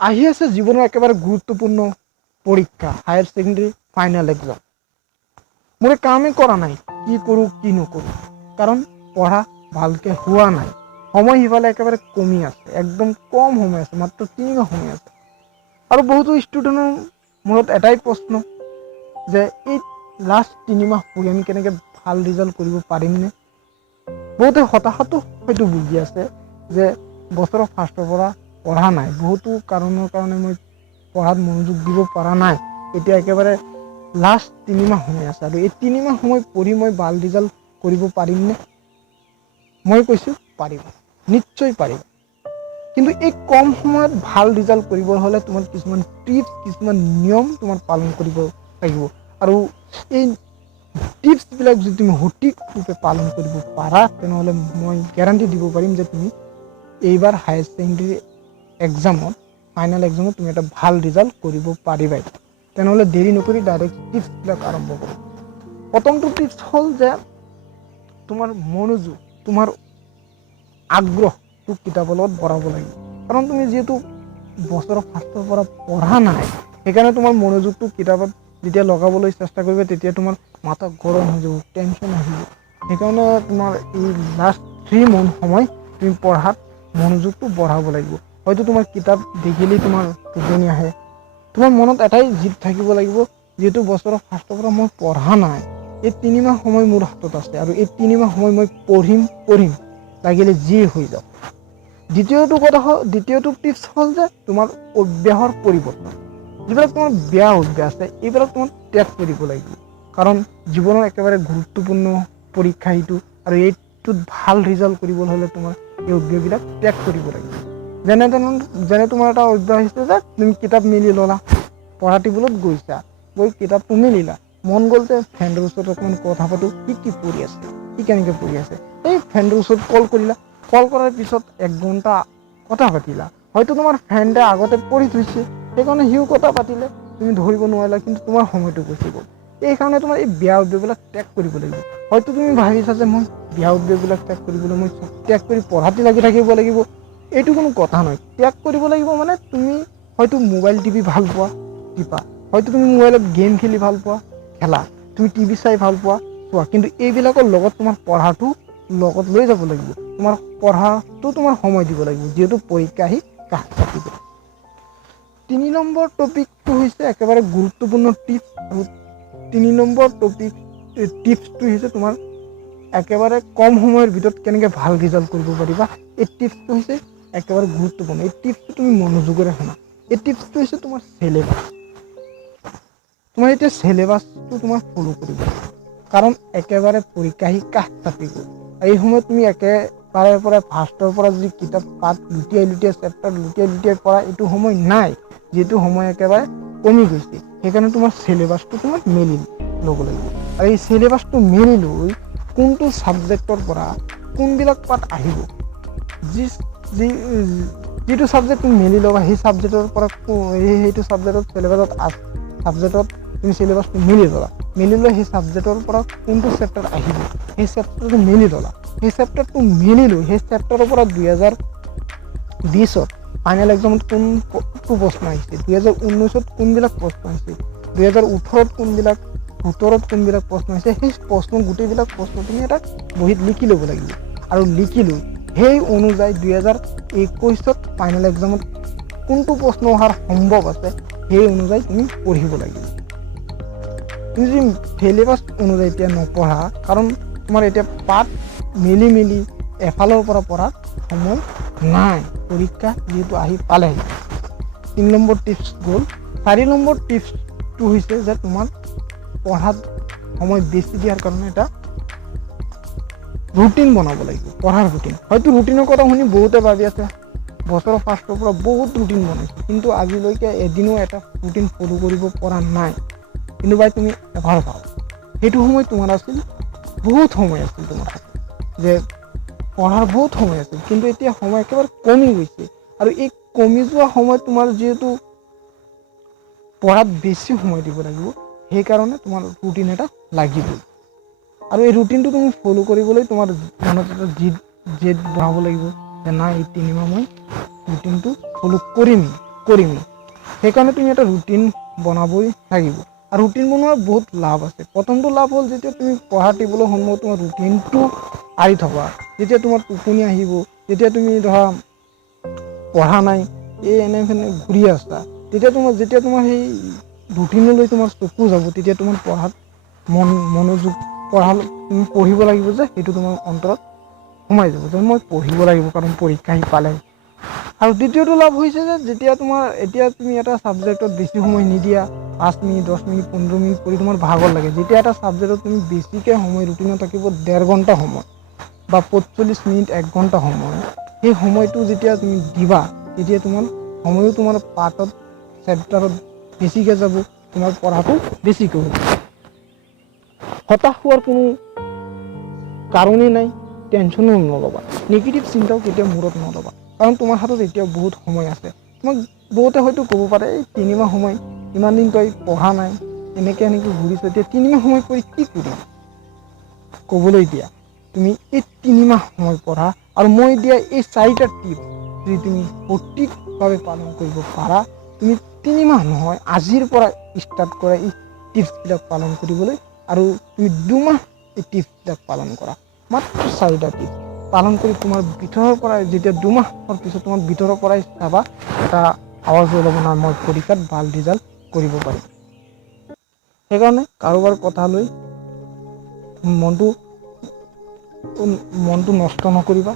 আহি আছে জীৱনৰ একেবাৰে গুৰুত্বপূৰ্ণ পৰীক্ষা, হায়াৰ ছেকেণ্ডাৰী ফাইনেল এক্সাম। মোৰ কামেই কৰা নাই, কি কৰোঁ কি নকৰোঁ, কাৰণ পঢ়া ভালকৈ হোৱা নাই। সময় সিফালে একেবাৰে কমি আছে, একদম কম সময় আছে, মাত্ৰ 3 মাহ সময় আছে। আৰু বহুতো ষ্টুডেণ্টৰ মূৰত এটাই প্ৰশ্ন যে এই লাষ্ট 3 মাহ পঢ়ি আমি কেনেকৈ ভাল ৰিজাল্ট কৰিব পাৰিমনে। বহুতে হতাশাতো হয়তো বুজি আছে যে বছৰৰ ফাৰ্ষ্টৰ পৰা পঢ়া নাই, বহুতো কাৰণৰ কাৰণে মই পঢ়াত মনোযোগ দিব পৰা নাই। এতিয়া একেবাৰে লাষ্ট 3 মাহ সময় আছে, আৰু এই 3 মাহ সময় পঢ়ি মই ভাল ৰিজাল্ট কৰিব পাৰিমনে। মই কৈছোঁ পাৰিব, নিশ্চয় পাৰিব। কিন্তু এই কম সময়ত ভাল ৰিজাল্ট কৰিব হ'লে তোমাৰ কিছুমান টিপছ, কিছুমান নিয়ম তোমাৰ পালন কৰিব লাগিব। আৰু এই টিপছবিলাক যদি তুমি সঠিক ৰূপে পালন কৰিব পাৰা, তেনেহ'লে মই গেৰাণ্টি দিব পাৰিম যে তুমি এইবাৰ হায়াৰ ছেকেণ্ডেৰী এক্সামত, ফাইনেল এক্সামত তুমি এটা ভাল ৰিজাল্ট কৰিব পাৰিবাই। তেনেহ'লে দেৰি নকৰি ডাইৰেক্ট টিপছবিলাক আৰম্ভ কৰোঁ। প্ৰথমটো টিপছ হ'ল যে তোমাৰ মনোযোগ, তোমাৰ আগ্ৰহটো কিতাপৰ লগত বঢ়াব লাগিব। কাৰণ তুমি যিহেতু বছৰৰ ফাৰ্ষ্টৰ পৰা পঢ়া নাই, সেইকাৰণে তোমাৰ মনোযোগটো কিতাপত যেতিয়া লগাবলৈ চেষ্টা কৰিবা, তেতিয়া তোমাৰ মাথা গৰম হৈ যাব, টেনশ্যন আহিব। সেইকাৰণে তোমাৰ এই লাষ্ট 3 মাহ সময় তুমি পঢ়াত মনোযোগটো বঢ়াব লাগিব। হয়তো তোমাৰ কিতাপ দেখিলেই তোমাৰ টোপনি আহে, তোমাৰ মনত এটাই জিদ থাকিব লাগিব, যিহেতু বছৰৰ ফাৰ্ষ্টৰ পৰা মই পঢ়া নাই, এই 3 মাহ সময় মোৰ হাতত আছে, আৰু এই 3 মাহ সময় মই পঢ়িম, লাগিলে যি হৈ যাওক। দ্বিতীয়টো টিপছ হ'ল যে তোমাৰ অভ্যাসৰ পৰিৱৰ্তন। যিবিলাক তোমাৰ বেয়া অভ্যাস আছে, এইবিলাক তোমাৰ ত্যাগ কৰিব লাগিব। কাৰণ জীৱনৰ একেবাৰে গুৰুত্বপূৰ্ণ পৰীক্ষা এইটো, আৰু এইটোত ভাল ৰিজাল্ট কৰিবলৈ হ'লে তোমাৰ এই অভ্যাসবিলাক ত্যাগ কৰিব লাগিব। যেনে তোমাৰ এটা অভ্যাস হৈছে যে তুমি কিতাপ মেলি ল'লা, পঢ়া টেবুলত গৈছা, গৈ কিতাপটো মেলিলা, মন গ'ল যে ফ্ৰেণ্ডৰ ওচৰত অকণমান কথা পাতোঁ, কি পঢ়ি আছে, কি কেনেকৈ পঢ়ি আছে, এই ফ্ৰেণ্ডৰ ওচৰত কল কৰিলা, কল কৰাৰ পিছত 1 ঘণ্টা কথা পাতিলা। হয়তো তোমাৰ ফ্ৰেণ্ডে আগতে পঢ়ি থৈছে, সেইকাৰণে সিও কথা পাতিলে, তুমি ধৰিব নোৱাৰিলা, কিন্তু তোমাৰ সময়টো গুচি গ'ল। এইকাৰণে তোমাৰ এই বেয়া অভ্যাসবিলাক ত্যাগ কৰিব লাগিব। হয়তো তুমি ভাবিছা যে মই বেয়া অভ্যাসবিলাক ত্যাগ কৰিবলৈ মই ত্যাগ কৰি পঢ়াতে লাগি থাকিব লাগিব, এইটো কোনো কথা নহয়। ত্যাগ কৰিব লাগিব মানে তুমি হয়তো মোবাইল টিপি ভাল পোৱা, টিপা, হয়তো তুমি মোবাইলত গেম খেলি ভাল পোৱা, খেলা, তুমি টিভি চাই ভাল পোৱা, চোৱা, কিন্তু এইবিলাকৰ লগত তোমাৰ পঢ়াটো লগত লৈ যাব লাগিব। তোমাৰ পঢ়াটো তোমাৰ সময় দিব লাগিব, যিহেতু পৰীক্ষা আহি কাষ চাপিব। 3 নম্বৰ টপিকটো হৈছে একেবাৰে গুৰুত্বপূৰ্ণ টিপছ, আৰু 3 নম্বৰ টিপছটো হৈছে তোমাৰ একেবাৰে কম সময়ৰ ভিতৰত কেনেকৈ ভাল ৰিজাল্ট কৰিব পাৰিবা। এই টিপছটো হৈছে একেবাৰে গুৰুত্বপূৰ্ণ। এই টিপছটো তুমি মনোযোগেৰে শুনা। এই টিপছটো হৈছে তোমাৰ চিলেবাছ। তোমাৰ এতিয়া চিলেবাছটো তোমাৰ ফ'ল' কৰিব, কাৰণ একেবাৰে পৰীক্ষা আহি কাষ চাপিব। এই সময়ত তুমি একেবাৰে পৰা ফাৰ্ষ্টৰ পৰা যদি কিতাপ পাত লুটিয়াই চেপ্টাৰ লুটিয়াই পঢ়া, এইটো সময় নাই, যিটো সময় একেবাৰে কমি গৈছে। সেইকাৰণে তোমাৰ চিলেবাছটো তোমাৰ মেলি ল'ব লাগিব, আৰু এই চিলেবাছটো মেলি লৈ কোনটো ছাবজেক্টৰ পৰা কোনবিলাক পাত আহিব, যিটো ছাবজেক্ট তুমি মেলি ল'বা, সেই ছাবজেক্টৰ পৰা সেইটো ছাবজেক্টত তুমি চিলেবাছটো মেলি ল'লা, মেলি লৈ সেই ছাবজেক্টৰ পৰা কোনটো চেপ্টাৰ আহিব, সেই চেপ্টাৰটো মেলি ল'লা, সেই চেপ্টাৰটো মেলি লৈ সেই চেপ্টাৰৰ পৰা 2020ত ফাইনেল এক্সামত কোনটো প্ৰশ্ন আহিছে, 2019ত কোনবিলাক প্ৰশ্ন আহিছে, 2018ত কোনবিলাক, 17ত কোনবিলাক প্ৰশ্ন আহিছে, সেই গোটেইবিলাক প্ৰশ্ন তুমি এটা বহীত লিখি ল'ব লাগিব। আৰু লিখি লৈ সেই অনুযায়ী 2021ত ফাইনেল এক্সামত কোনটো প্ৰশ্ন অহাৰ সম্ভৱ আছে, সেই অনুযায়ী তুমি পঢ়িব লাগিব। তুমি যদি চিলেবাছ অনুযায়ী এতিয়া নপঢ়া, কাৰণ তোমাৰ এতিয়া পাঠ মেলি এফালৰ পৰা পঢ়াৰ সময় নাই, পৰীক্ষা যিহেতু আহি পালেহি। 3 নম্বৰ টিপছ গ'ল। 4 নম্বৰ টিপছটো হৈছে যে তোমাৰ পঢ়াত সময় বেছি দিয়াৰ কাৰণে এটা ৰুটিন বনাব লাগিব, পঢ়াৰ ৰুটিন। হয়তো ৰুটিনৰ কথা শুনি বহুতে ভাবি আছে বছৰৰ ফাৰ্ষ্টৰ পৰা বহুত ৰুটিন বনাইছে, কিন্তু আজিলৈকে এদিনো এটা ৰুটিন ফ'ল' কৰিব পৰা নাই। কিন্তু ভাই তুমি এবাৰ ভাবা, সেইটো সময় তোমাৰ আছিল, বহুত সময় আছিল তোমাৰ হাতত, যে পঢ়াৰ বহুত সময় আছিল, কিন্তু এতিয়া সময় একেবাৰে কমি গৈছে। আৰু এই কমি যোৱা সময় তোমাৰ যিহেতু পঢ়াত বেছি সময় দিব লাগিব, সেইকাৰণে তোমাৰ ৰুটিন এটা লাগিবই। আৰু এই ৰুটিনটো তুমি ফ'ল' কৰিবলৈ তোমাৰ মনত এটা জেদ বঢ়াব লাগিব, যে নাই এই 3 মাহ মই ৰুটিনটো ফ'ল' কৰিম। কৰিমেই। সেইকাৰণে তুমি এটা ৰুটিন বনাবই লাগিব। আৰু ৰুটিন বনোৱাৰ বহুত লাভ আছে। প্ৰথমটো লাভ হ'ল যেতিয়া তুমি পঢ়া টেবুলৰ সন্মুখত তোমাৰ ৰুটিনটো আঁৰি থবা, যেতিয়া তোমাৰ টোপনি আহিব, যেতিয়া তুমি ধৰা পঢ়া নাই এনে ঘূৰি আছা, যেতিয়া তোমাৰ সেই ৰুটিনলৈ তোমাৰ চকু যাব, তেতিয়া তোমাৰ পঢ়াত মনোযোগ তুমি পঢ়িব লাগিব যে সেইটো তোমাৰ অন্তৰত সোমাই যাব যে মই পঢ়িব লাগিব কাৰণ পৰীক্ষা আহি পালে। আৰু দ্বিতীয়টো লাভ হৈছে যে যেতিয়া এতিয়া তুমি এটা ছাবজেক্টত বেছি সময় নিদিয়া, 5 মিনিট 10 মিনিট 15 মিনিট পঢ়ি তোমাৰ ভাগৰ লাগে, যেতিয়া এটা ছাবজেক্টত তুমি বেছিকৈ সময় ৰুটিনত থাকিব 1.5 ঘণ্টা সময় বা 45 মিনিট 1 ঘণ্টা সময়, সেই সময়টো যেতিয়া তুমি দিবা তেতিয়া সময়ো তোমাৰ পাঠত চেপ্টাৰত বেছিকৈ যাব, তোমাৰ পঢ়াটো বেছিকৈ হ'ব। হতাশ হোৱাৰ কোনো কাৰণেই নাই, টেনশ্যনো নল'বা, নিগেটিভ চিন্তাও কেতিয়াও মূৰত নল'বা, কাৰণ তোমাৰ হাতত এতিয়াও বহুত সময় আছে। তোমাক বহুতে হয়তো ক'ব পাৰে এই 3 মাহ সময়, ইমান দিন তই পঢ়া নাই, এনেকৈ ঘূৰিছ, এতিয়া 3 মাহ সময় কৰি কি কৰিবি? ক'বলৈ দিয়া, তুমি এই 3 মাহ সময় পঢ়া, আৰু মই দিয়া এই 4টা টিপছ যদি তুমি সঠিকভাৱে পালন কৰিব পাৰা, তুমি 3 মাহ নহয় আজিৰ পৰা ষ্টাৰ্ট কৰা এই টিপছবিলাক পালন কৰিবলৈ, আৰু তুমি 2 মাহ এই টিপছবিলাক পালন কৰা, মাত্ৰ 4টা টিপছ পালন কৰি তোমাৰ ভিতৰৰ পৰাই যেতিয়া 2 মাহৰ পিছত তোমাৰ ভিতৰৰ পৰাই চাবা এটা আৱাজ ওলাব না মই পৰীক্ষাত ভাল ৰিজাল্ট কৰিব পাৰিম। সেইকাৰণে কাৰোবাৰ কথা লৈ মনটো নষ্ট নকৰিবা,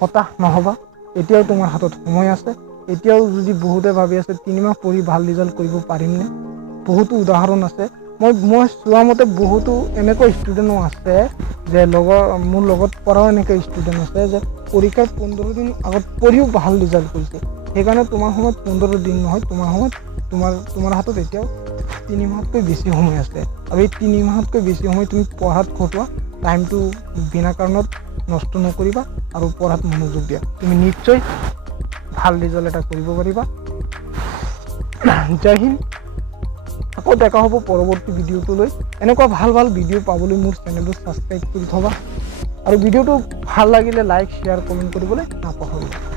হতাশ নহ'বা, এতিয়াও তোমাৰ হাতত সময় আছে। এতিয়াও যদি বহুতে ভাবি আছে 3 মাহ পঢ়ি ভাল ৰিজাল্ট কৰিব পাৰিমনে, বহুতো উদাহৰণ আছে। মই চোৱা মতে বহুতো এনেকুৱা ষ্টুডেণ্টো আছে যে মোৰ লগত পঢ়াও এনেকুৱা ষ্টুডেণ্ট আছে যে পৰীক্ষাৰ 15 দিন আগত পঢ়িও ভাল ৰিজাল্ট কৰিছে। সেইকাৰণে তোমাৰ সময়ত 15 দিন নহয়, তোমাৰ হাতত এতিয়াও 3 মাহতকৈ বেছি সময় আছে। আৰু এই 3 মাহতকৈ বেছি সময় তুমি পঢ়াত খটোৱা, টাইমটো বিনা কাৰণত নষ্ট নকৰিবা আৰু পঢ়াত মনোযোগ দিয়া, তুমি নিশ্চয় ভাল ৰিজাল্ট এটা কৰিব পাৰিবা। জয় হিন্দ। আকৌ দেখা হ'ব পৰৱৰ্তী ভিডিঅ'টো লৈ। এনেকুৱা ভাল ভিডিঅ' পাবলৈ মোৰ চেনেলটো ছাবস্ক্ৰাইব কৰি থবা, আৰু ভিডিঅ'টো ভাল লাগিলে লাইক শ্বেয়াৰ কমেণ্ট কৰিবলৈ নাপাহৰিবা।